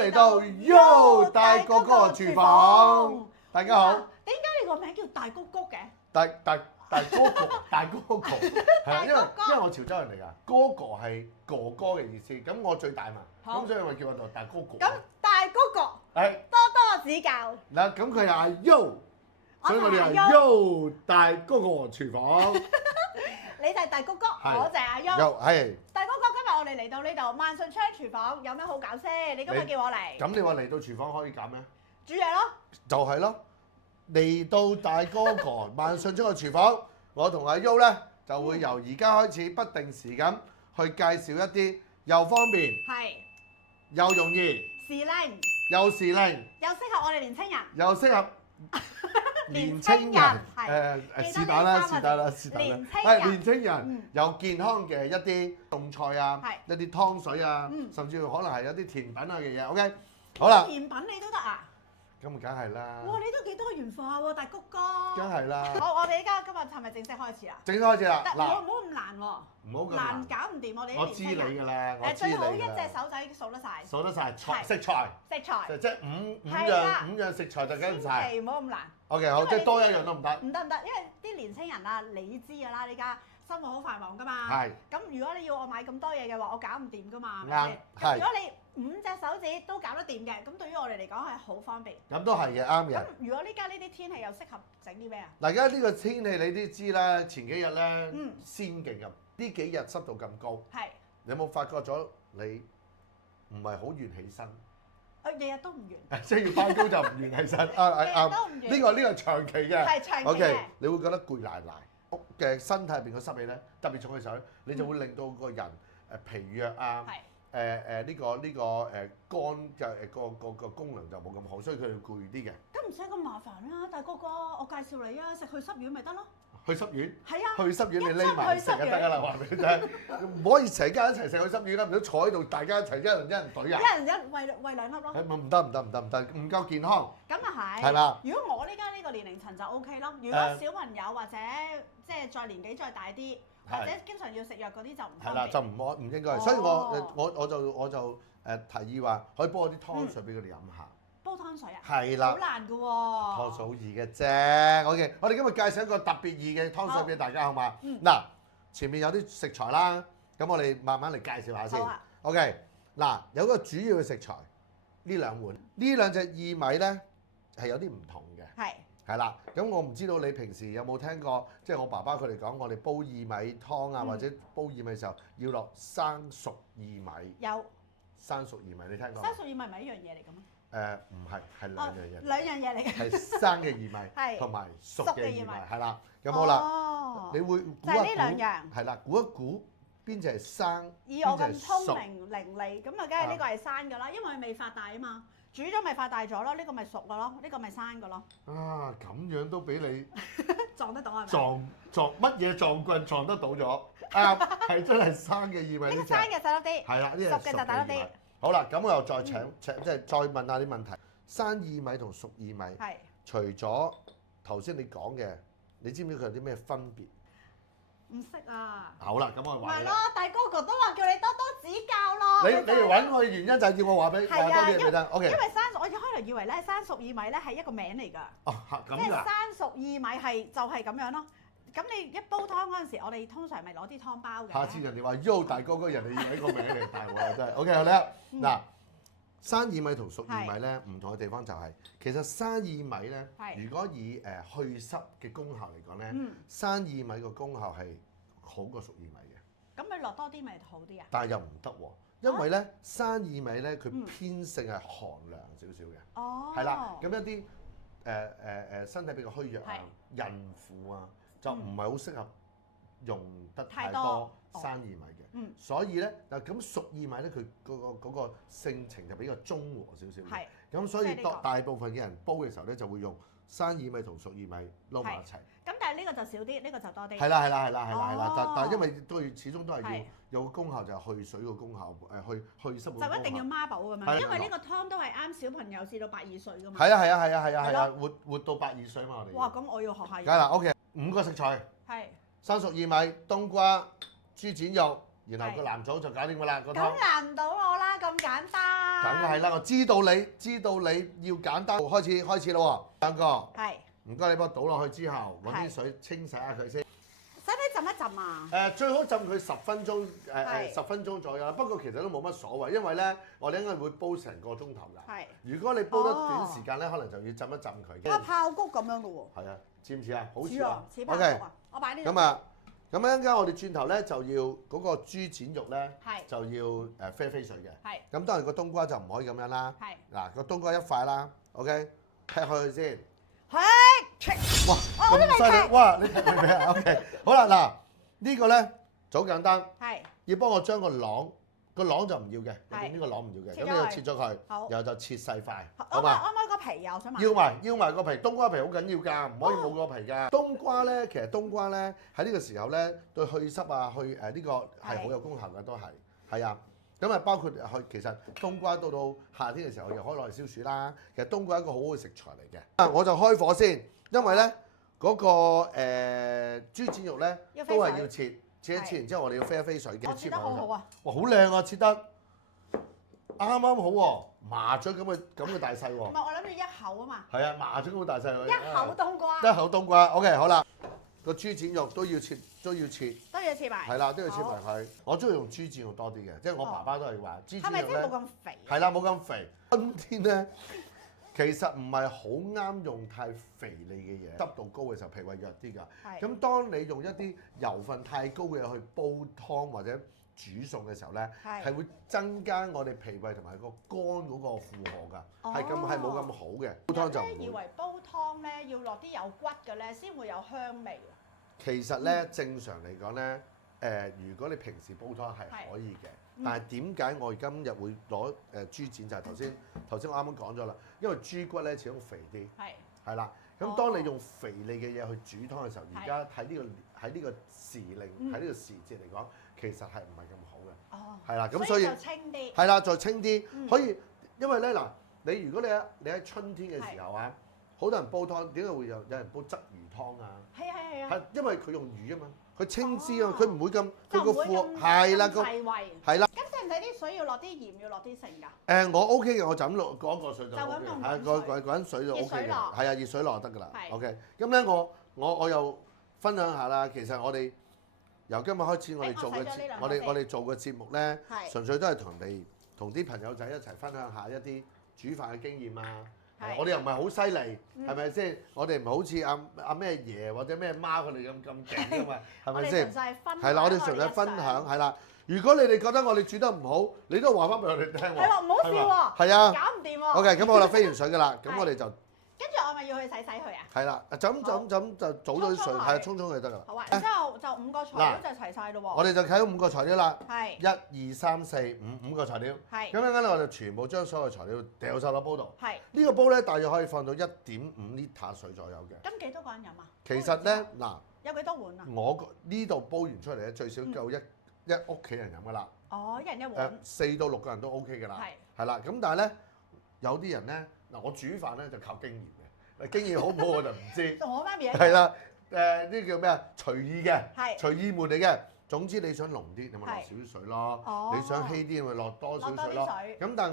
嚟到 Yo 大哥哥廚房，大家好。點解你個名叫大谷谷嘅？大哥哥，大哥哥，係啦，因為我潮州人嚟㗎，哥哥係哥哥嘅意思，咁我最大嘛，咁所以咪叫我做大哥哥。咁大谷哥係多多指教。嗱，咁佢係阿 Yo，所以我哋係 Yo 大哥哥廚房。你就係大谷谷，我就係阿 Yo。係。大谷谷，今日我哋嚟到呢度萬順昌廚房，有咩好搞先？你今日叫我嚟。咁你話嚟到廚房可以搞咩？煮嘢咯。就係咯。嚟到大哥哥萬順昌嘅廚房，我同阿 Yo 咧就會由而家開始不定時咁去介紹一啲又方便、又容易、時令、又時令、又適合我哋年青人、又適合年青人。是但啦，是但啦，是但啦。係年青人有健康嘅一啲餸菜啊，一啲湯水啊，甚至乎可能係有啲甜品啊嘅嘢。OK， 好啦。甜品你都得啊？咁梗係啦！哇，你都幾多元化喎，大谷哥！梗係啦！我哋依家今日係咪正式開始啦？正式開始啦！嗱，唔好咁難喎，唔好咁難搞唔掂我哋啲年青人。我知你㗎啦，我知你㗎啦。最好一隻手仔數得晒。數得晒食材。食材。即係五樣食材就梗唔晒。千祈唔好咁難。OK， 好，即係多一樣都唔得。唔得，因為啲年青人啊，你知㗎啦，依家生活好繁忙㗎嘛。係。咁如果你要我買咁多嘢嘅話，我搞唔掂㗎嘛。啱。係。如果你5隻手指都搞得掂嘅，咁對於我哋嚟講係好方便。咁都係嘅，啱嘅。咁如果呢家呢啲天氣又適合整啲咩啊？嗱，而家呢個天氣你都知啦，前幾日咧仙勁咁，呢幾日濕度咁高，係。你有冇發覺咗你唔係好願起身？日日都唔願。即係要翻工就唔願起身。呢個係長期嘅。係長期嘅。OK， 你會覺得攰賴賴。屋嘅身體入邊個濕氣咧特別重嘅時候，你就會令到個人疲弱啊。呢個肝嘅個功能就冇咁好，所以佢哋攰啲嘅。咁唔使咁麻煩啦，大哥哥，我介紹你啊，食去濕丸咪得咯。去濕丸？係啊。去濕丸你匿埋食就得㗎啦，話俾你聽。唔可以成家一齊食去濕丸啦，唔好坐喺度，大家一齊一人懟啊！一人餵2粒咯。唔得，唔夠健康。咁啊係。係啦。如果我呢家呢個年齡層就 OK 咯，如果小朋友或者即係再年紀再大啲。或者經常要食藥嗰啲就唔方便。係啦，就唔應該。所以我就提議話，可以煲啲湯水俾佢哋飲下。煲湯水啊？係啦。好難㗎喎。湯水好易嘅啫。OK， 我哋今日介紹一個特別易嘅湯水俾大家，好嘛？嗱，前面有啲食材啦，咁我哋慢慢嚟介紹下先。OK， 嗱，有個主要嘅食材，呢2碗，呢2隻薏米咧係有啲唔同嘅。係。係啦，咁我唔知道你平時有冇聽過，即係我爸爸佢哋講，我哋煲薏米湯啊，或者煲薏米嘅時候要落生熟薏米。有。生熟薏米你聽過？生熟薏米唔係一樣嘢嚟㗎咩？唔係，係2樣嘢。2樣嘢嚟嘅。係生嘅薏米，同埋熟嘅薏米，係啦。咁好啦，你會估一估？就係呢2樣。係啦，估一估邊隻係生，以我咁聰明伶俐，咁啊，梗係呢個係生㗎啦，因為佢未發大啊嘛。煮咗咪發大咗咯，呢個咪熟嘅咯，呢個咪生嘅咯。啊，咁樣都俾你撞得到係咪？撞乜嘢撞棍撞得到咗？係真係生嘅薏米。呢個生嘅細粒啲。係啦，呢個熟嘅就大粒啲。好啦，咁我又再即係再問下啲問題。生薏米同熟薏米，除咗頭先你講嘅，你知唔知佢有啲咩分別？唔識啊！好啦，咁我話你。唔係咯，大哥哥都話叫你多多指教咯。你嚟揾我嘅原因就係要我話俾多啲嘢你聽。OK。因為我一開頭以為咧生熟薏米咧係一個名嚟㗎。哦，咁㗎。即係生熟薏米係就係咁樣咯。咁你一煲湯嗰陣時，我哋通常咪攞啲湯包嘅。下次人哋話 Yo 大哥哥，人哋以為個名嚟大鑊真係。OK， 好啦。嗱，生薏米同熟薏米咧唔同嘅地方就係，其實生薏米咧，如果以去濕嘅功效嚟講咧，生薏米個功效係好過熟薏米嘅。咁咪落多啲咪好啲啊？但係又唔得喎，因為咧生薏米咧佢偏性係寒涼少少嘅。哦。係啦，咁一啲身體比較虛弱啊、孕婦啊，就唔係好適合用得太多生薏米嘅。所以咧嗱，咁熟薏米咧佢嗰個性情就比較中和少少嘅。咁所以大部分嘅人煲嘅時候咧就會用生薏米同熟薏米撈埋一齊。咁但係呢個就少啲，呢個就多啲。係啦，但係因為都始終都係要有個功效，就係去水個功效，去濕。就一定要孖寶咁樣，因為呢個湯都係啱小朋友至到8-2歲㗎嘛。係啊，活到8-2歲嘛我哋。哇！咁我要學下。梗係啦 ，OK， 5個食材。係。生熟薏米、冬瓜、豬展肉、然後個藍棗就搞掂㗎啦個湯。咁難唔到我啦，咁簡單。梗係啦，我知道你要簡單，開始啦喎，兩個。係。唔該，你幫我倒落去之後，揾啲水清洗下佢先。使唔使浸一浸啊？最好浸佢10分鐘，10分鐘左右啦。不過其實都冇乜所謂，因為咧，我哋應該會煲成個鐘頭㗎。係。如果你煲得短時間咧，可能就要浸一浸佢。爆谷咁樣嘅喎。係啊，似唔似啊？好似啊。似爆谷啊！我擺呢度。咁一陣間我哋轉頭咧就要嗰個豬展肉咧，就要飛水嘅。係。咁當然個冬瓜就唔可以咁樣啦。係。嗱，個冬瓜一塊啦 ，OK， 劈開佢先。係。哇！咁犀利！哇！你劈啊 ？OK， 好啦，嗱，呢個咧就好簡單。係。要幫我將個囊就唔要嘅，呢個囊唔要嘅，咁你就切咗佢，然後就切細塊，好嘛？可唔可以個皮啊？我想問。要埋個皮，冬瓜皮好緊要㗎，唔可以冇個皮㗎。冬瓜咧，其實冬瓜咧喺呢個時候咧，對去濕啊、去呢個係好有功效嘅，都係啊。咁啊，包括其實冬瓜到夏天嘅時候又可以攞嚟消暑啦。其實冬瓜係一個好好嘅食材嚟嘅。我就開火先，因為咧嗰個豬展肉咧都係要切一切，然之後我哋要飛水嘅。切得好好啊！哇，好靚啊！切得啱啱好喎，麻雀咁嘅大細喎。唔係，我諗住一口啊嘛。係啊，麻雀咁嘅大細。一口冬瓜。一口冬瓜 ，OK， 好啦。個豬展肉都要切。都要切埋。係啦，都要切埋佢。我中意用豬展肉多啲嘅，即係我爸爸都係話豬展肉咧。係咪即係冇咁肥？係啦，冇咁肥。春天咧，其實唔係好啱用太肥膩嘅嘢，濕度高嘅時候脾胃弱啲㗎。係。咁當你用一啲油分太高嘅嘢去煲湯或者煮餸嘅時候咧，係會增加我哋脾胃同埋個肝嗰個負荷㗎，係冇咁好嘅。煲湯就唔會。以為煲湯咧要落啲有骨嘅咧先會有香味。其實咧，正常嚟講咧，如果你平時煲湯係可以嘅，但係點解我今日會攞豬展就係頭先我啱啱講咗啦，因為豬骨咧始終肥啲，係啦。咁當你用肥膩嘅嘢去煮湯嘅時候，而家喺呢個時令喺呢個時節嚟講，其實係唔係咁好嘅，係啦。咁所以清啲，係啦，再清啲可以，因為咧嗱，你如果你喺春天嘅時候啊。好多人煲湯，點解會有人煲鯽魚湯啊？係啊！係因為佢用魚啊嘛，佢清脂啊嘛，佢唔會咁佢個負係啦個係啦。咁使唔使啲水要落啲鹽，要落啲剩㗎？我 OK 嘅，我就咁落嗰個水就 OK 嘅，係嗰陣水就 OK 嘅，係啊，熱水落就得㗎啦。OK， 咁咧我又分享下啦。其實我哋由今日開始，我哋做嘅節目咧，純粹都係同啲朋友仔一齊分享下一啲煮飯嘅經驗啊。我哋又唔係好犀利，係咪先？我哋唔係好似阿咩爺或者咩媽佢哋咁勁㗎嘛，係咪先？係啦，我哋純粹分享，係啦。如果你哋覺得我哋煮得唔好，你都話翻俾我哋聽喎。係喎，唔好笑喎。係啊。搞唔掂喎。OK， 咁好啦，飛完水㗎啦，咁我哋就。跟住我咪要去洗佢啊？係啦，就咁就倒咗啲水，係啊，沖就得㗎啦。好啊，然之後就5個材料就齊晒咯喎。我哋就睇到5個材料啦。係。1、2、3、4、5個材料。係。咁樣咧，我就全部將所有材料掉晒落煲度。係。呢個煲咧，大約可以放到1.5 litre 水左右嘅。咁幾多個人飲啊？其實咧，嗱。有幾多碗啊？我呢度煲完出嚟咧，最少夠一屋企人飲㗎啦。哦，一人一碗。4到6個人都 OK 㗎啦。係。係啦，咁但係咧，有啲人咧。嗱，我煮飯咧就靠經驗嘅，經驗好唔好我就唔知。同我媽咪一樣。係啦，呢叫咩啊？隨意嘅，隨意門嚟嘅。總之你想濃啲，你咪落少啲水咯。哦。你想稀啲，咪落多少水咯。咁但係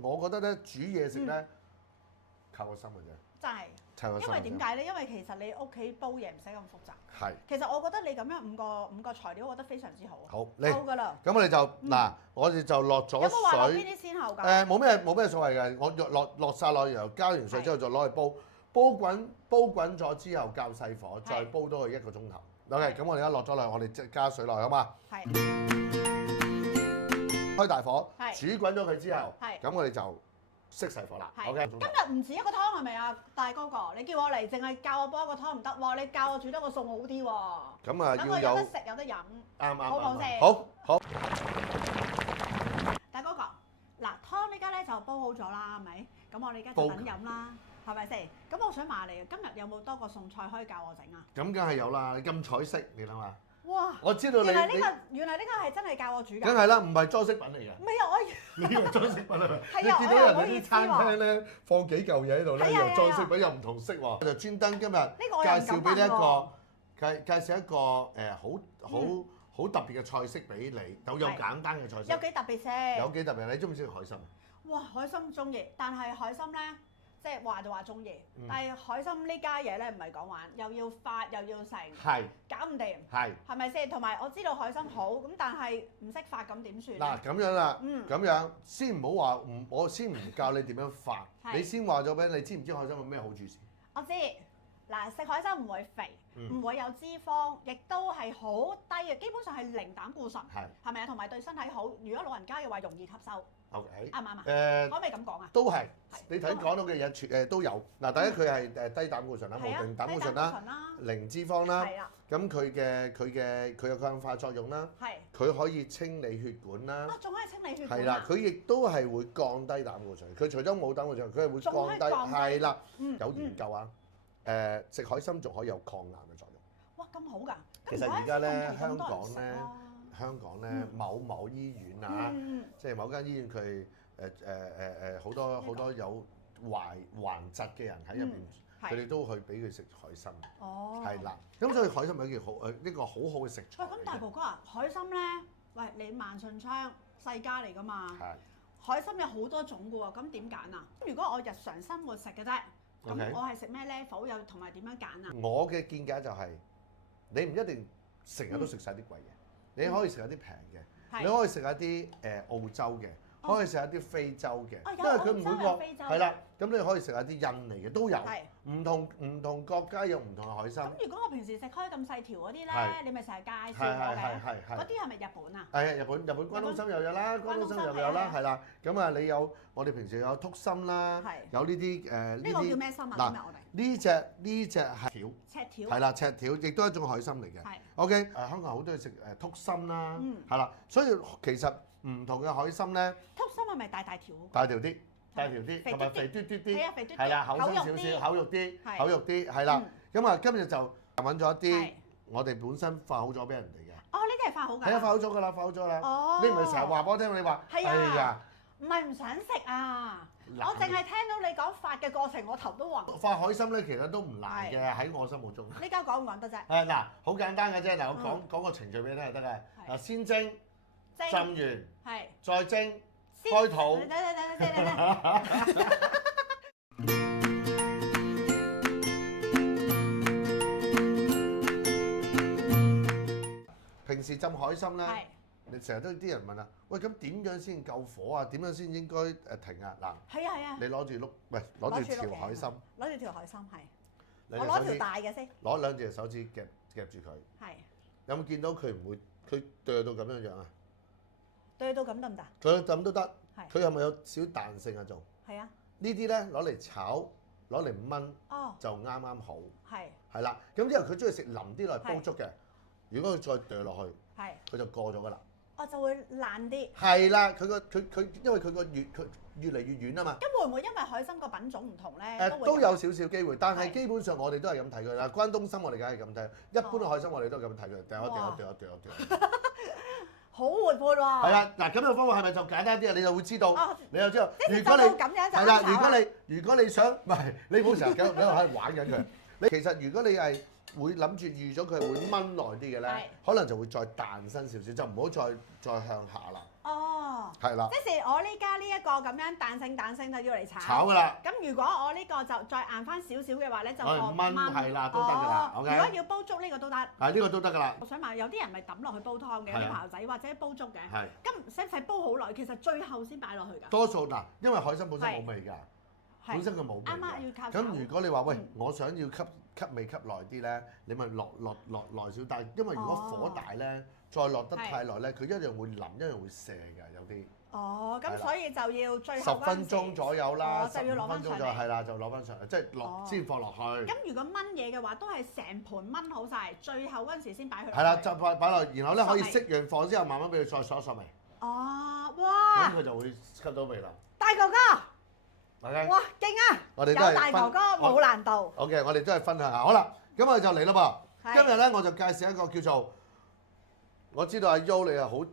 我覺得咧，煮嘢食咧靠個心嘅啫。真係。因為點解咧？因為其實你屋企煲嘢唔使咁複雜。係。其實我覺得你咁樣五個材料，我覺得非常之好。好，夠㗎啦。咁我哋就嗱，我哋就落咗水。有冇話落邊啲先後㗎？冇咩所謂嘅，我落晒落，然後加完水之後就攞去煲，煲滾咗之後較細火，再煲多佢1個鐘頭。OK， 咁我哋而家落咗落，我哋即係加水落，好嘛？係。開大火，煮滾咗佢之後，咁我哋就。熄細火啦。OK。今日唔止一個湯係咪啊，大哥哥？你叫我嚟，淨係教我煲一個湯唔得喎，你教我煮多個餸好啲喎。咁啊，要有得食有得飲。啱。好唔好先？好。大哥哥，嗱湯呢家咧就煲好咗啦，係咪？咁我哋而家就等飲啦，係咪先？咁我想問你，今日有冇多個餸菜可以教我整啊？咁梗係有啦，你咁彩色，你諗下。哇！我知道你原來呢個係真係教我煮㗎。梗係啦，唔係裝飾品嚟嘅。唔係啊，你以為裝飾品係咪？係啊，你見到人哋啲餐廳咧放幾嚿嘢喺度咧，又裝飾品又唔同色喎。就專登今日介紹俾你一個介紹一個好特別嘅菜式俾你，有簡單嘅菜式。有幾特別先？有幾特別？你中唔中意海參？哇！海參中意，但係海參咧，即係話就話中意，但係海參呢家嘢咧唔係講玩，又要發又要成，係搞唔掂，係咪先？同埋我知道海參好，咁但係唔識發咁點算？嗱咁樣啦，咁樣先唔好話我先唔教你點樣發，你先話咗俾你知唔知海參有咩好處先？我知，嗱食海參唔會肥，唔會有脂肪，亦都係好低嘅，基本上係零膽固醇，係咪啊？同埋對身體好，如果老人家嘅話容易吸收。OK，啱唔啱啊？可唔可以咁講啊？都係，你頭先講到嘅嘢都有。嗱，第一佢係低膽固醇啦，無定膽固醇啦，零脂肪啦。係啦。咁佢有抗氧化作用啦。係。佢可以清理血管啦。仲可以清理血管。係啦，佢亦都係會降低膽固醇。佢除咗冇膽固醇，佢係會降低。係啦。有研究啊。食海參仲可以有抗癌嘅作用。哇，咁好㗎！其實而家咧，香港咧某醫院啊，即係某間醫院佢好多有患疾嘅人喺入邊，佢哋都去俾佢食海參。哦，係啦，咁所以海參係一個好好嘅食材。喂，咁大哥哥啊，海參咧，喂你萬順昌世家嚟㗎嘛？係。海參有好多種㗎喎，咁點揀啊？如果我日常生活食嘅啫，咁我係食咩 level 又同埋點樣揀啊？我嘅見解就係，你唔一定成日都食晒啲貴嘢。你可以食一啲平嘅，你可以食一啲澳洲嘅，可以食一啲非洲嘅，因為佢每個係啦，咁你可以食一啲印尼嘅都有，唔同國家有唔同嘅海參。咁如果我平時食開咁細條嗰啲咧，你咪成日介紹我嘅，嗰啲係咪日本啊？係啊，日本關東參又有啦，關東參又有啦，係啦。咁啊，你有我哋平時有篤參啦，有呢啲呢個叫咩參啊？嗱，呢隻係條，赤條，係啦，赤條亦都係一種海參嚟嘅。OK， 香港好多人食篤參啦，係啦，所以其實唔同嘅海參咧，篤參係咪大條？大條啲，同埋肥嘟嘟啲，係啦，厚身少少，厚肉啲，係啦。咁啊，今日就揾咗一啲我哋本身化好咗俾人哋嘅。哦，呢啲係化好㗎？係啊，化好咗㗎啦，化好咗啦。哦，你唔係成日話俾我聽，你話係啊？唔係唔想食啊！我淨係聽到你講發嘅過程，我頭都暈。發海參咧，其實都唔難嘅，喺我心目中。呢家講唔講得啫？嗱，好簡單嘅啫。嗱，我講個程序俾你聽就得嘅。嗱，先蒸，浸完，再蒸，開肚。平時浸海參咧。你成日都啲人問啊，喂咁點樣先夠火啊？點樣先應該停啊？嗱，係啊，你攞住攞住條海參，攞住條海參係，我攞條大嘅先，攞兩隻手指夾住佢，係，有冇見到佢唔會佢剁到咁樣樣啊？剁到咁得唔得？剁到咁都得，佢係咪有少彈性啊？仲係啊？呢啲咧攞嚟炒，攞嚟燜，就啱啱好，係啦。咁之後佢中意食腍啲嚟煲粥嘅，如果佢再剁落去，佢就過咗㗎啦。我就會爛啲。係啦，佢因為佢越嚟越軟啊嘛。咁會唔會因為海參個品種唔同咧？都有少少機會，但係基本上我哋都係咁睇佢啦。關東參我哋梗係咁睇，一般嘅海參我哋都係咁睇佢，掉。好活潑喎！係啦，嗱咁嘅方法係咪就簡單啲啊？你就會知道，你就知道。如果你咁樣就係啦，如果你想唔係，你唔好成日喺度玩緊佢。你其實如果你係會諗住預咗佢會燜耐啲嘅咧，可能就會再彈身少少，就唔好再向下啦。哦，係啦。即係我呢家呢一個咁樣彈性就要嚟炒㗎啦。咁如果我呢個就再硬翻少少嘅話咧，就燜係啦，都得㗎啦。如果要煲粥呢個都得。係呢個都得㗎啦。我想問，有啲人咪抌落去煲湯嘅，有啲朋友仔或者煲粥嘅。係。咁使唔使煲好耐？其實最後先擺落去㗎。多數嗱，因為海參本身冇味㗎，本身佢冇味。啱啱要靠。咁如果你話喂，我想要吸味吸耐啲咧，你咪落耐少，但係因為如果火大咧，再落得太耐咧，佢一樣會腍，一樣會瀉㗎，有啲。哦，咁所以就要最後10分鐘左右啦，15分鐘就係啦，就攞翻上嚟，即係先放落去。咁如果燜嘢嘅話，都係成盤燜好晒，最後嗰陣時先擺去。係啦，就擺落，然後咧可以熄完火之後，慢慢俾佢再索味。哦，哇！咁佢就會吸到味啦。大哥哥。Okay. 哇，勁啊！我哋都係有大哥哥冇難度。OK， 我哋都係分享下。好啦，咁我哋就嚟啦噃。今日咧我就介紹一個叫做，我知道阿 Yo 你係好，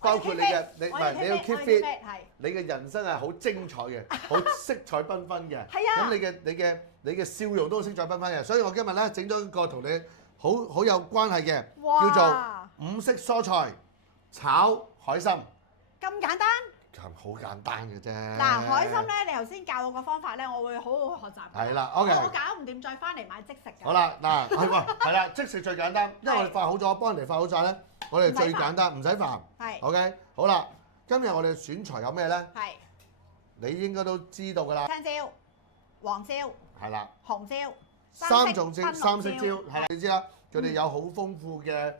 包括你嘅你唔係你要 keep fit， 你嘅人生係好精彩嘅，好色彩繽紛嘅。係啊。咁你嘅笑容都色彩繽紛嘅，所以我今日咧整咗一個同你好有關係嘅，叫做五色蔬菜炒海參。咁簡單？好簡單嘅啫。嗱，海參咧，你頭先教我個方法咧，我會好好學習。係啦 ，OK。我搞唔掂再翻嚟買即食嘅。好啦，嗱，係啦，即食最簡單，因為我哋發好咗，幫人哋發好晒咧，我哋最簡單，唔使煩。係。OK， 好啦，今日我哋選材有咩咧？係。你應該都知道㗎啦。青椒、黃椒。係啦。紅椒。三種椒，三色椒，係啦，你知啦，佢哋有好豐富嘅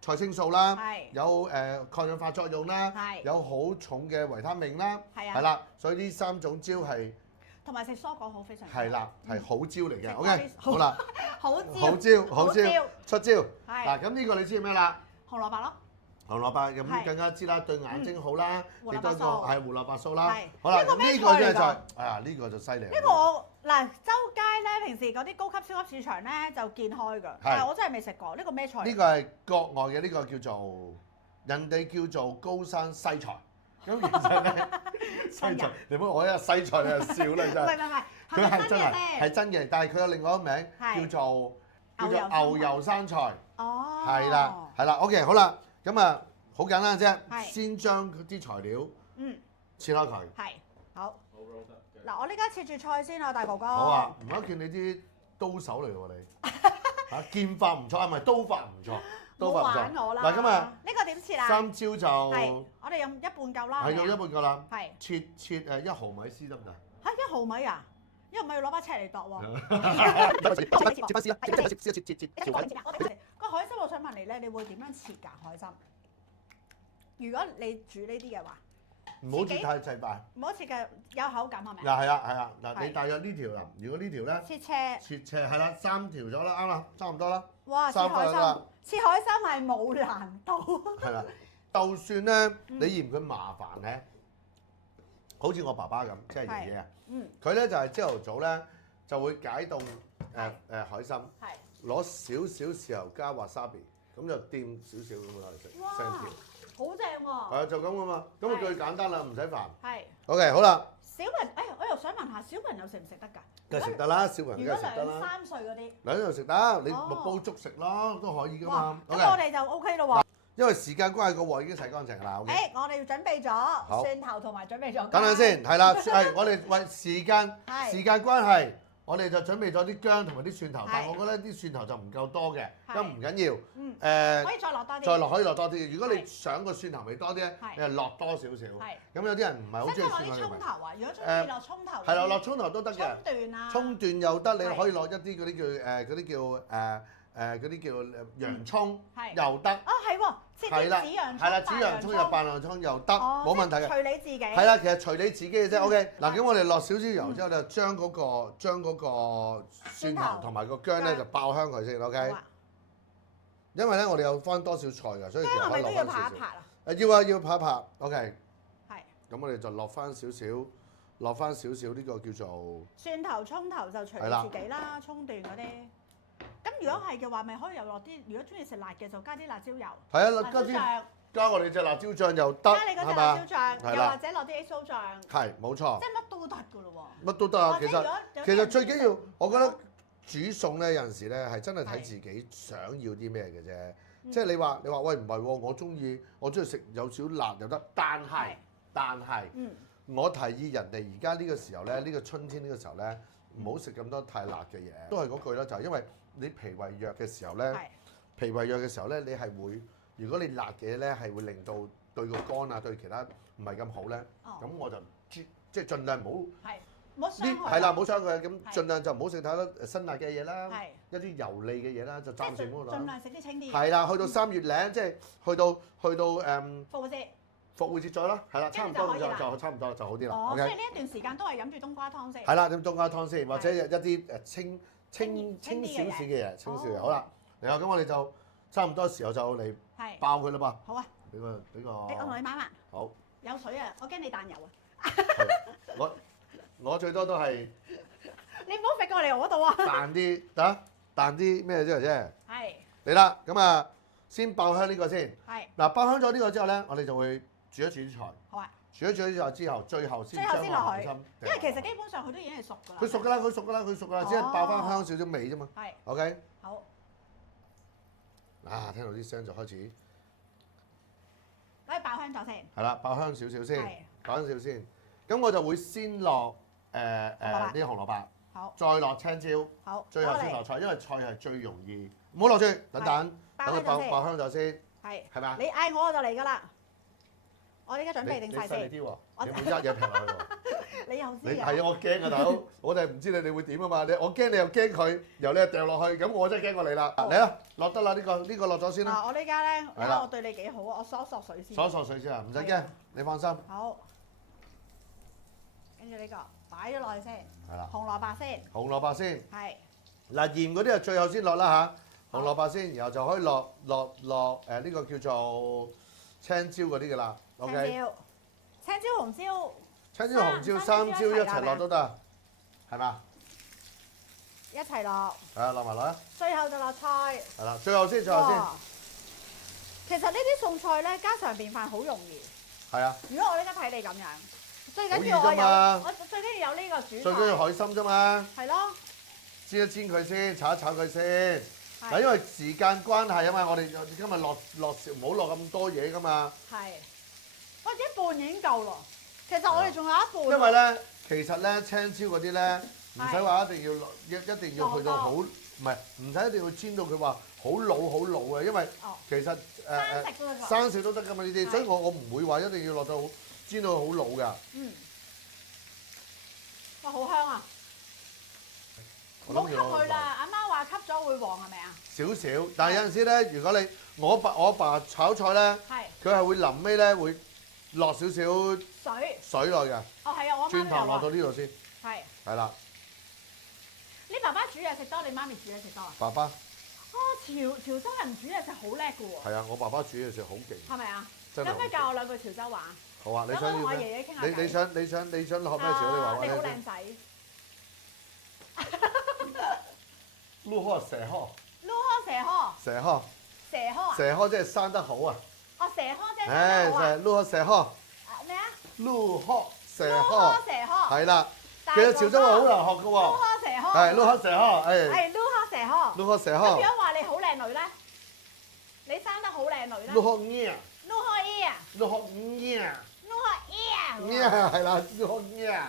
菜青素啦，有抗氧化作用啦，有好重嘅維他命啦，係啦，所以呢三種椒係同埋食蔬果好非常。係啦，係好椒嚟嘅。OK， 好啦，好椒，出椒。嗱，咁呢個你知係咩啦？紅蘿蔔咯。紅蘿蔔咁更加知啦，對眼睛好啦，亦都係胡蘿蔔素啦。係。好啦，呢個真係呢個就犀利。呢個我嗱周街咧，平時嗰啲高級超級市場咧就見開㗎，但係我真係未食過。呢個咩菜？呢個係國外嘅，呢個叫做人哋叫做高山西菜。咁其實咧，西菜你唔好我一西菜你就笑啦真係。唔係，佢係真係真嘅，但係佢有另外一個名叫做牛油生菜。哦。係啦 ，OK， 好啦。咁啊，好簡單啫，先將啲材料切開佢。係，好。嗱，我呢家切住菜先啊，大哥哥。好啊，唔好見你啲刀手嚟喎你。嚇，劍法唔錯，係咪刀法唔錯？刀法唔錯。玩我啦。嗱，咁啊，呢個點切啊？三椒就我哋用一半夠啦。係用一半夠啦。係。切1毫米絲得唔得？嚇，1毫米啊？1毫米要攞把尺嚟度喎。切翻絲啦，切。個海參我想問你咧，你會點樣切㗎海參？如果你煮呢啲嘅話，唔好切太細塊，唔好切嘅有口感係咪？嗱係啊，嗱你大約呢條啦，如果呢條咧切斜係啦，3條咗啦，啱啦，差唔多啦。哇！切海參係冇難度。係啦，就算咧你嫌佢麻煩咧，好似我爸爸咁，即係爺爺啊，佢咧就係朝頭早咧就會解凍海參，攞少少豉油加 wasabi， 咁就掂少少咁嚟食，成條。好正喎！係啊，就咁噶嘛，咁啊最簡單啦，唔使煩。係。OK， 好啦。小朋友，我又想問下，小朋友食唔食得㗎？梗係食得啦，小朋友梗係食得啦。如果2、3歲嗰啲。兩樣食得，你咪煲粥食咯，都可以噶嘛。咁我哋就 OK 咯喎。因為時間關係，個鑊已經洗乾淨啦。誒，我哋要準備咗蒜頭同埋準備咗。等陣先，係啦，係我哋為時間關係。我哋就準備咗啲薑同埋啲蒜頭，但係我覺得啲蒜頭就唔夠多嘅，咁唔緊要。可以再落多啲。可以落多啲。如果你想個蒜頭味多啲咧，你係落多少少。咁有啲人唔係好中意蒜頭味。即係落啲葱頭啊！如果中意落葱頭。係啦，落葱頭都得嘅。葱段啊。葱段又得，你可以落一啲嗰啲叫洋葱又得。啊係喎，切啲紫洋葱。係啦，紫洋葱又白洋葱又得，冇問題嘅。隨你自己。係啦，其實隨你自己嘅啫。OK，嗱咁我哋落少少油之後咧，將嗰個蒜頭同埋個薑咧就爆香佢先。OK。因為咧我哋有翻多少菜㗎，所以其實可以落翻少少。要拍一拍。OK。係。咁我哋就落翻少少呢個叫做蒜頭、葱頭就隨你自己啦，葱段嗰啲。咁如果係嘅話，咪可以又落啲。如果中意食辣嘅，就加啲辣椒油。係啊，加我哋隻辣椒醬又得，加你嗰隻辣椒醬，又或者落啲 XO 醬。係，冇錯。即係乜都得㗎咯喎。乜都得啊！其實最緊要，我覺得煮餸咧有陣時咧係真係睇自己想要啲咩嘅啫。即係你話喂唔係喎，我中意食有少辣又得，但係我提議人哋而家呢個時候咧，呢個春天呢個時候咧，唔好食咁多太辣嘅嘢。都係嗰句啦，就係因為你脾胃弱嘅時候咧，你係會，如果你辣嘅嘢咧係會令到對個肝啊對其他唔係咁好咧，咁我就即係盡量唔好。唔好傷佢。係啦，唔好傷佢，咁盡量就唔好食太多辛辣嘅嘢啦，一啲油膩嘅嘢啦，就暫時唔好啦。盡量食啲清啲。係啦，去到3月零，即係去到復活節再啦，係啦，差唔多就差唔多就好啲啦。哦，所以呢一段時間都係飲住冬瓜湯先。係啦，飲冬瓜湯先，或者一啲清少少嘅嘢，好啦，嚟啊，咁我哋就差唔多時候就嚟爆佢啦噃。好啊。俾個。我同你買埋。好。有水啊！我驚你彈油啊。我最多都係。你唔好揈過嚟我度啊！彈啲咩啫？係。嚟啦，咁啊，先爆香呢個先。係。嗱，爆香咗呢個之後咧，我哋就會煮一煮啲菜。好啊。煮一煮啲菜之後，最後先落去。因為其實基本上佢都已經係熟㗎啦。佢熟㗎啦，只係爆翻香少少味啫嘛。係。OK。好。啊，聽到啲聲就開始。可以爆香咗先。係啦，爆香少少先，爆香少少先。咁我就會先落啲紅蘿蔔，好，再落青椒，好，最後先落菜，因為菜係最容易。唔好落住，等佢爆香咗先。係咪啊？你嗌我就嚟㗎啦。我而家準備定晒先。你細啲喎，你冇一嘢劈落去喎。你又知係啊，我驚啊，大佬！我哋唔知你哋會點啊嘛。我驚你又驚佢，然後你又掉落去，咁我真係驚過你啦。嚟啦，落得啦，呢個落咗先啦。我呢家咧，我對你幾好啊！我索水先。索水先啊，唔使驚，你放心。好，跟住呢個擺咗落去先。係啦。紅蘿蔔先。紅蘿蔔先。係。嗱，鹽嗰啲係最後先落啦嚇，紅蘿蔔先，然後就可以落呢個叫做青椒嗰啲㗎啦。青椒、紅椒。青椒、紅椒三椒一齊落都得，係嘛？一齊落。係啊，落埋落啊！最後就落菜。係啦，最後先。其實呢啲餸菜咧，家常便飯好容易。係啊。如果我呢家睇你咁樣，最緊要我最緊要有呢個主菜。最緊要海參啫嘛。係咯。煎一煎佢先，炒一炒佢先。嗱，因為時間關係啊嘛，我哋今日落唔好落咁多嘢噶嘛。係。喂，一半已經夠咯。其實我哋仲有一半。因為咧，其實咧青椒嗰啲咧，唔使話一定要落，一定要去到好，唔係唔使一定要煎到佢話好老嘅，因為其實生食都得噶嘛呢啲，所以我唔會話一定要落到煎到好老㗎。嗯。哇，好香啊！唔好吸佢啦，阿媽話吸咗會黃係咪啊？少少，但係有陣時咧，如果你我阿爸炒菜咧，佢係會臨尾咧會落少少水落嘅。哦，係啊，我媽都有。轉頭落到呢度先。係。係啦。你爸爸煮嘢食多，你媽咪煮嘢食多啊？爸爸。哦，潮州人煮嘢食好叻㗎喎。係啊，我爸爸煮嘢食好勁。係咪啊？可唔可以教我兩句潮州話？好啊，你想要咩？我爺爺傾下偈。你想學咩潮州話？你好靚仔。擼殼蛇殼。擼殼蛇殼。蛇殼。蛇殼啊？蛇殼即係生得好啊！哦，蛇殼即係生得好啊！擼殼蛇殼。咩啊？擼殼蛇殼。擼殼蛇殼。係啦。其實潮州話好難學㗎喎。擼殼蛇殼。係擼殼蛇殼，係擼殼蛇殼。擼殼蛇殼。咁如果話你好靚女咧，你生得好靚女咧？擼殼嘢。擼殼嘢。擼殼嘢。擼殼嘢。嘢係啦，擼殼嘢。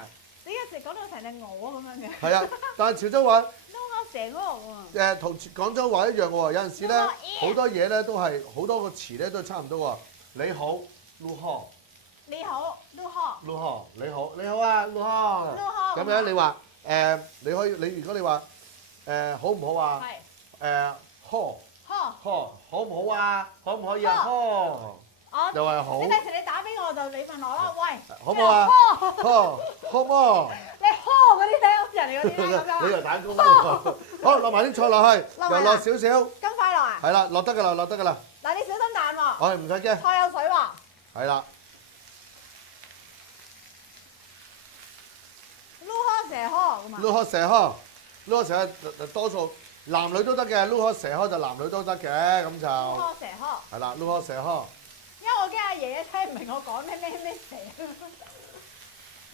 你一直講到成隻鵝咁樣嘅。係啊，但係潮州話。蛇喎，同廣州話一樣喎，有陣時咧好多嘢咧都係好多個詞咧都差唔多喎。你好，擼殼。你好，擼殼。擼殼，你好，你好啊，擼殼。擼殼。咁樣你話你可以如果你話好唔好啊？係。呵。呵。好唔好啊？可唔可以啊？呵。又係好。你第時你打俾我就你問我啦，喂。好唔好啊？呵。好唔好？嗰啲咧，好似人哋嗰啲咧咁樣。你又打工啦！好，落埋啲菜落去，又落少少。咁快落啊？係啦，落得㗎啦，落得㗎啦。嗱，你小心彈喎。我哋唔使驚。菜有水喎。係啦。擼殼蛇殼咁啊。擼殼蛇殼，擼殼蛇殼多數男女都得嘅，擼殼蛇殼就男女都得嘅，咁就。擼殼蛇殼。係啦，擼殼蛇殼。因為我驚阿爺爺聽唔明我講咩蛇。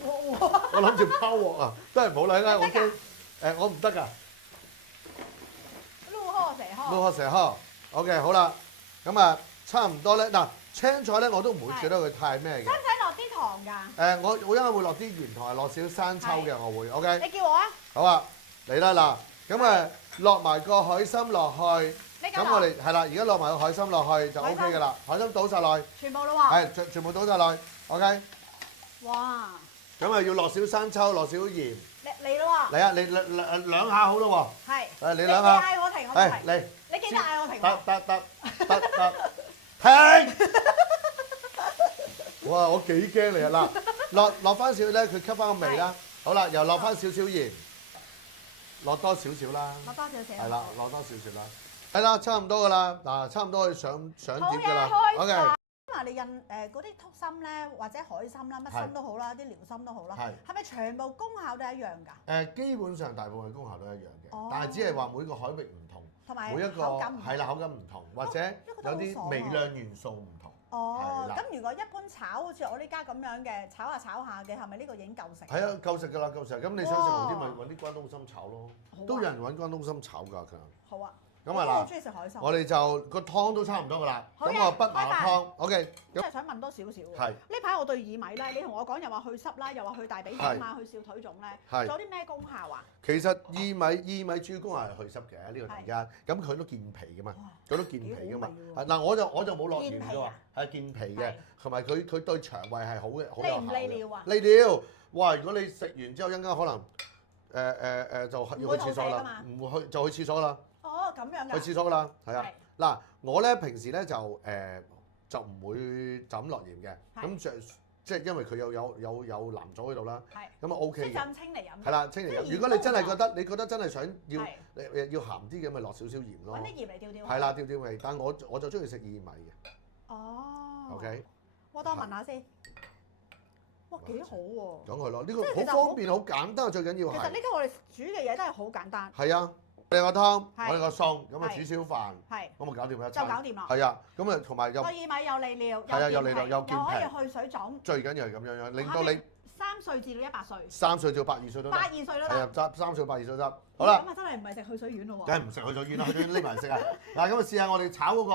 我諗住拋鑊啊，真係唔好啦，我驚我唔得㗎。擼殼蛇殼。擼殼蛇殼 ，OK 好啦，咁啊差唔多咧。嗱青菜咧我都唔會煮得佢太咩嘅。使唔使落啲糖㗎？我因為會落啲鹽同埋落少少生抽嘅，我會 OK。你叫我啊？好啊，嚟啦嗱，咁啊落埋個海參落去。咁我哋係啦，而家落埋個海參落去就 OK 㗎啦。海參倒晒落去。全部啦喎。係，全部倒晒落去 ，OK。哇！咁啊要落少生抽，落少鹽。嚟啦喎！嚟啊！你兩下好咯喎。係。你兩下。你嗌我停，我停。嚟。你記得嗌我停。得。停！哇！我幾驚你啊！嗱，落翻少咧，佢吸翻個味啦。好啦，又落翻少少鹽，落多少少啦。落多少少。係啦，落多少少啦。係啦，差唔多噶啦。嗱，差唔多可以上碟噶啦。OK。因為你印嗰啲剔心咧，或者海參啦，乜參都好啦，啲遼參都好啦，係咪全部功效都係一樣㗎？基本上大部分功效都一樣嘅，但係只係話每個海域唔同，每一個係啦口感唔同，或者有啲微量元素唔同。哦，咁如果一般炒好似我呢家咁樣嘅炒下嘅，係咪呢個已經夠食？係啊，夠食㗎啦，夠食。咁你想食好啲咪揾啲關東參炒咯，都有人揾關東參炒㗎佢。好啊。咁啊好中意食海參。我哋就個湯都差唔多㗎啦。咁我畢埋個湯。OK。即係想問多少少喎？係。呢排我對薏米咧，你同我講又話去濕啦，又話去大髀腫啊，去小腿腫咧，仲有啲咩功效啊？其實薏米主攻係去濕嘅呢個期間，咁佢都健脾㗎嘛，佢都健脾㗎嘛。嗱我就冇落鹽㗎喎，係健脾嘅，同埋佢對腸胃係好嘅，好有效嘅。利尿啊？利尿，哇！如果你食完之後一陣間可能就要去廁所啦，唔會去就去廁所啦。哦，咁樣㗎。去廁所㗎啦，係啊。嗱，我咧平時咧就唔會就咁落鹽嘅，咁即係因為佢有藍藻喺度啦，咁啊 OK 嘅。即係咁清嚟飲。係啦，清嚟飲。如果你真係覺得真係想要鹹啲嘅，咪落少少鹽咯。揾啲鹽嚟調調。係啦，調調味。但我就中意食薏米嘅。哦。OK。我當聞下先。哇，幾好喎！講佢咯，呢個好方便，好簡單，最緊要係。其實呢個我哋煮嘅嘢都係好簡單。係啊。我哋個湯，我哋個餸，咁啊煮少飯，咁啊搞掂一餐。就搞掂啦。係啊，咁啊同埋又。個薏米有利尿，係啊，有利尿，又健脾，又可以去水腫。最緊要係咁樣樣，令到你3歲至到100歲。3歲至到82歲都得。82歲都得。係啊，3歲82歲得。好啦。咁啊真係唔係食去水丸咯喎。梗係唔食去水丸啦，去水丸匿埋食啊！嗱，咁啊試下我哋炒嗰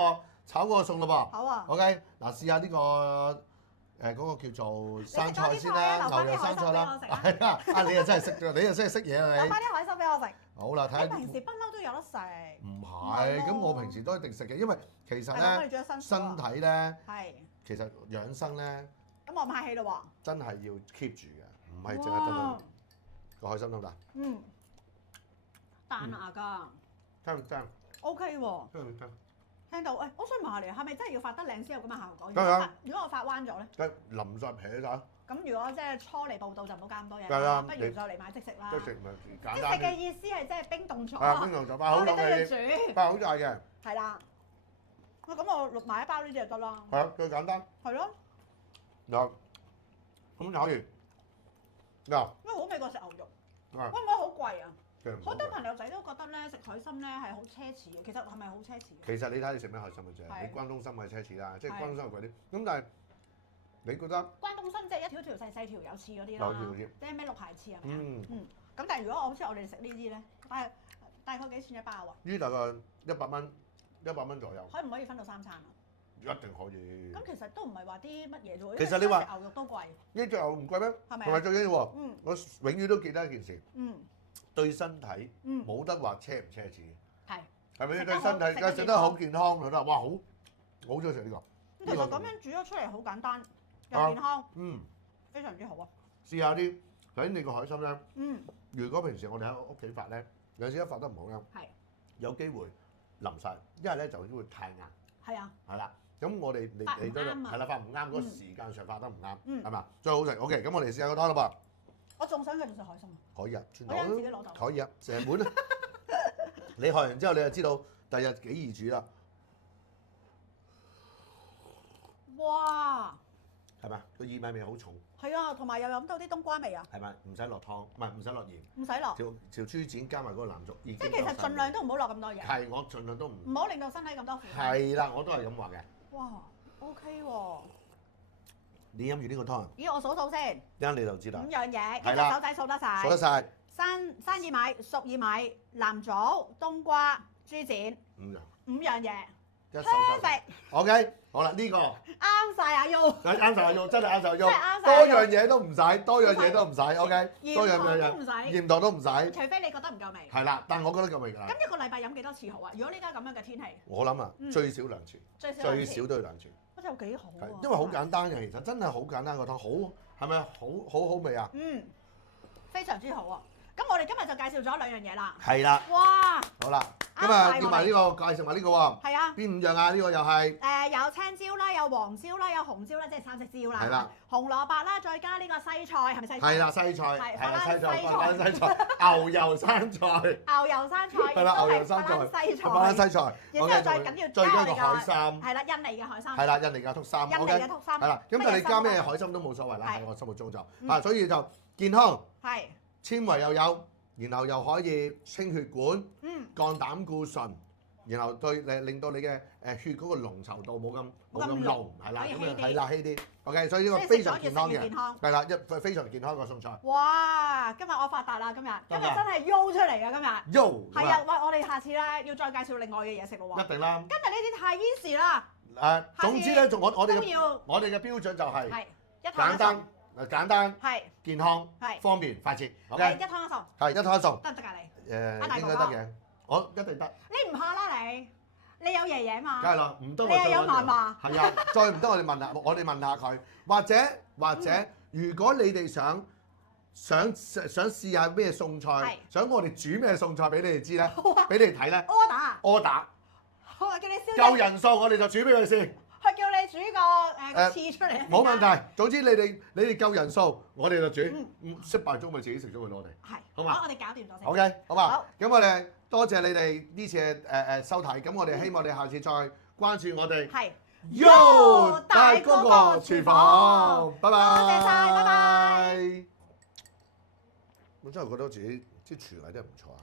個餸咯噃。好啊。OK，嗱試下呢個嗰個叫做生菜先啦，牛油生菜啦。係啊，你又真係識嘢啊你。留翻啲海參俾我食。好啦，睇下。你平時不嬲都有得食。唔係，咁我平時都一定食嘅，因為其實咧身體咧，其實養生咧，咁我唔客氣咯喎。真係要 keep 住嘅，唔係淨係得個海參得唔得？嗯。彈牙㗎。聽。OK 喎。聽到，我想問下你，係咪真係要發得靚先有咁嘅效果？如果我發彎咗咧？梗係淋晒皮曬。咁如果即係初嚟報道就唔好加咁多嘢啦，不如就嚟買即食啦。即食咪簡單。即食嘅意思係即係冰凍咗。係冰凍咗，包好曬嘅。包好曬嘅。係啦。咁我買一包呢啲就得啦。係啊，最簡單。係咯。嗱，咁就可以。嗱。因為好味過食牛肉。會唔會好貴啊？好多朋友仔都覺得咧食海參咧係好奢侈嘅，其實係咪好奢侈？其實你睇你食咩海參嘅啫，你關東參係奢侈啦，即係關東參貴啲。咁但係你覺得？關東參即係一條條細細條有刺嗰啲啦，即係咩六排刺係咪啊？咁但係如果好似我哋食呢啲咧，大概幾錢一包啊？呢大概100蚊左右。可唔可以分到3餐啊？一定可以。咁其實都唔係話啲乜嘢啫喎。其實你話牛肉都貴。呢隻牛唔貴咩？係咪？同埋最緊要喎，我永遠都記得一件事。對身體冇得話奢唔奢侈嘅，係咪？對身體食得好健康就得，哇！好中意食呢個。其實咁樣煮咗出嚟好簡單又健康，非常之好啊！試下啲頭先你個海參咧，如果平時我哋喺屋企發咧，有時一發得唔好咧，有機會淋晒，一係咧就會太硬。係啊。係啦，咁我哋嚟到係啦，發唔啱嗰個時間上發得唔啱，係嘛？最好食。OK，咁我哋試下個湯啦噃。我仲想繼續食海參啊！可以啊，轉頭可以啊，成碗啊！你學完之後，你就知道第日幾易煮啦。哇！係咪？個薏米味好重。係啊，同埋又飲到啲冬瓜味啊。係咪？唔使落湯，唔係唔使落鹽。唔使落。條豬展加埋嗰個藍竹，即係其實盡量都唔好落咁多嘢。係，我盡量都唔好令到身體咁多負擔。係啦，我都係咁話嘅。哇！OK 喎。你飲完呢個湯？咦，我數數先。一陣你就知啦。5樣嘢，一隻手仔數得晒。數得晒。生薏米、熟薏米、藍棗、冬瓜、豬展。5樣嘢。perfect。OK，好啦，呢個啱晒阿 U。啱晒阿 U，真係啱晒阿 U。多樣嘢都唔使，多樣嘢都唔使。OK，多樣嘢都唔使，鹽糖都唔使。除非你覺得唔夠味。係啦，但係我覺得夠味㗎啦。咁一個禮拜飲幾多次好啊？如果呢家咁樣嘅天氣。我諗啊，最少2次。最少都要2次。真係幾好啊！因為好簡單嘅，其實真係好簡單個湯，好係咪好味啊？非常之好啊！咁我哋今日就介紹咗2樣嘢啦。係啦。哇！好啦，今日叫埋呢個介紹埋呢個喎。係啊。邊5樣啊？呢個又係有青椒啦，有黃椒啦，有紅椒啦，即係3色椒啦。係啦。紅蘿蔔啦，再加呢個西菜，係咪西菜？係啦，西菜。係啦，西菜。牛油生菜。牛油生菜。係啦，牛油生菜。西菜。西菜。然之後再緊要加個海參。係啦，印尼嘅海參。係啦，印尼嘅禿參。印尼嘅禿參。係啦，咁但係你加咩海參都冇所謂啦，喺我心目中就所以就健康。係。纖維又有，然後又可以清血管、降膽固醇、然後令到你嘅血嗰個濃稠度冇咁濃，係啦，咁樣係啦，稀啲。OK， 所以呢個非常健康嘅，係啦，非常健康個餸菜。哇！今日我發達啦！今日真係喐出嚟嘅今日。喐係啊！喂，我哋下次咧要再介紹另外嘅嘢食咯喎。一定啦。今日呢啲太 easy 啦。總之咧，我哋嘅標準就係簡單，健康，方便，快捷。OK， 一湯一餸。係一湯一餸。得唔得㗎你？應該得嘅，我一定得。你唔怕啦你？你有爺爺嘛？梗係啦，唔得我再有嫲嫲。係啊，再唔得我哋問下佢，或者如果你哋想試下咩餸菜，想我哋煮咩餸菜俾你哋知咧，俾你哋睇咧 order。好啊，叫你燒。夠人數我哋就煮俾佢先。佢叫你煮個翅出嚟。冇問題，總之你哋夠人數，我哋就煮。失敗中咪自己食咗佢咯，我哋。係。好嘛？我哋搞掂咗先。OK， 好嘛？好。咁我哋多謝你哋呢次嘅收睇，咁我哋希望你下次再關注我哋。係。Yo 大哥哥廚房，拜拜。多謝晒，拜拜。我真係覺得自己啲廚藝真係唔錯啊！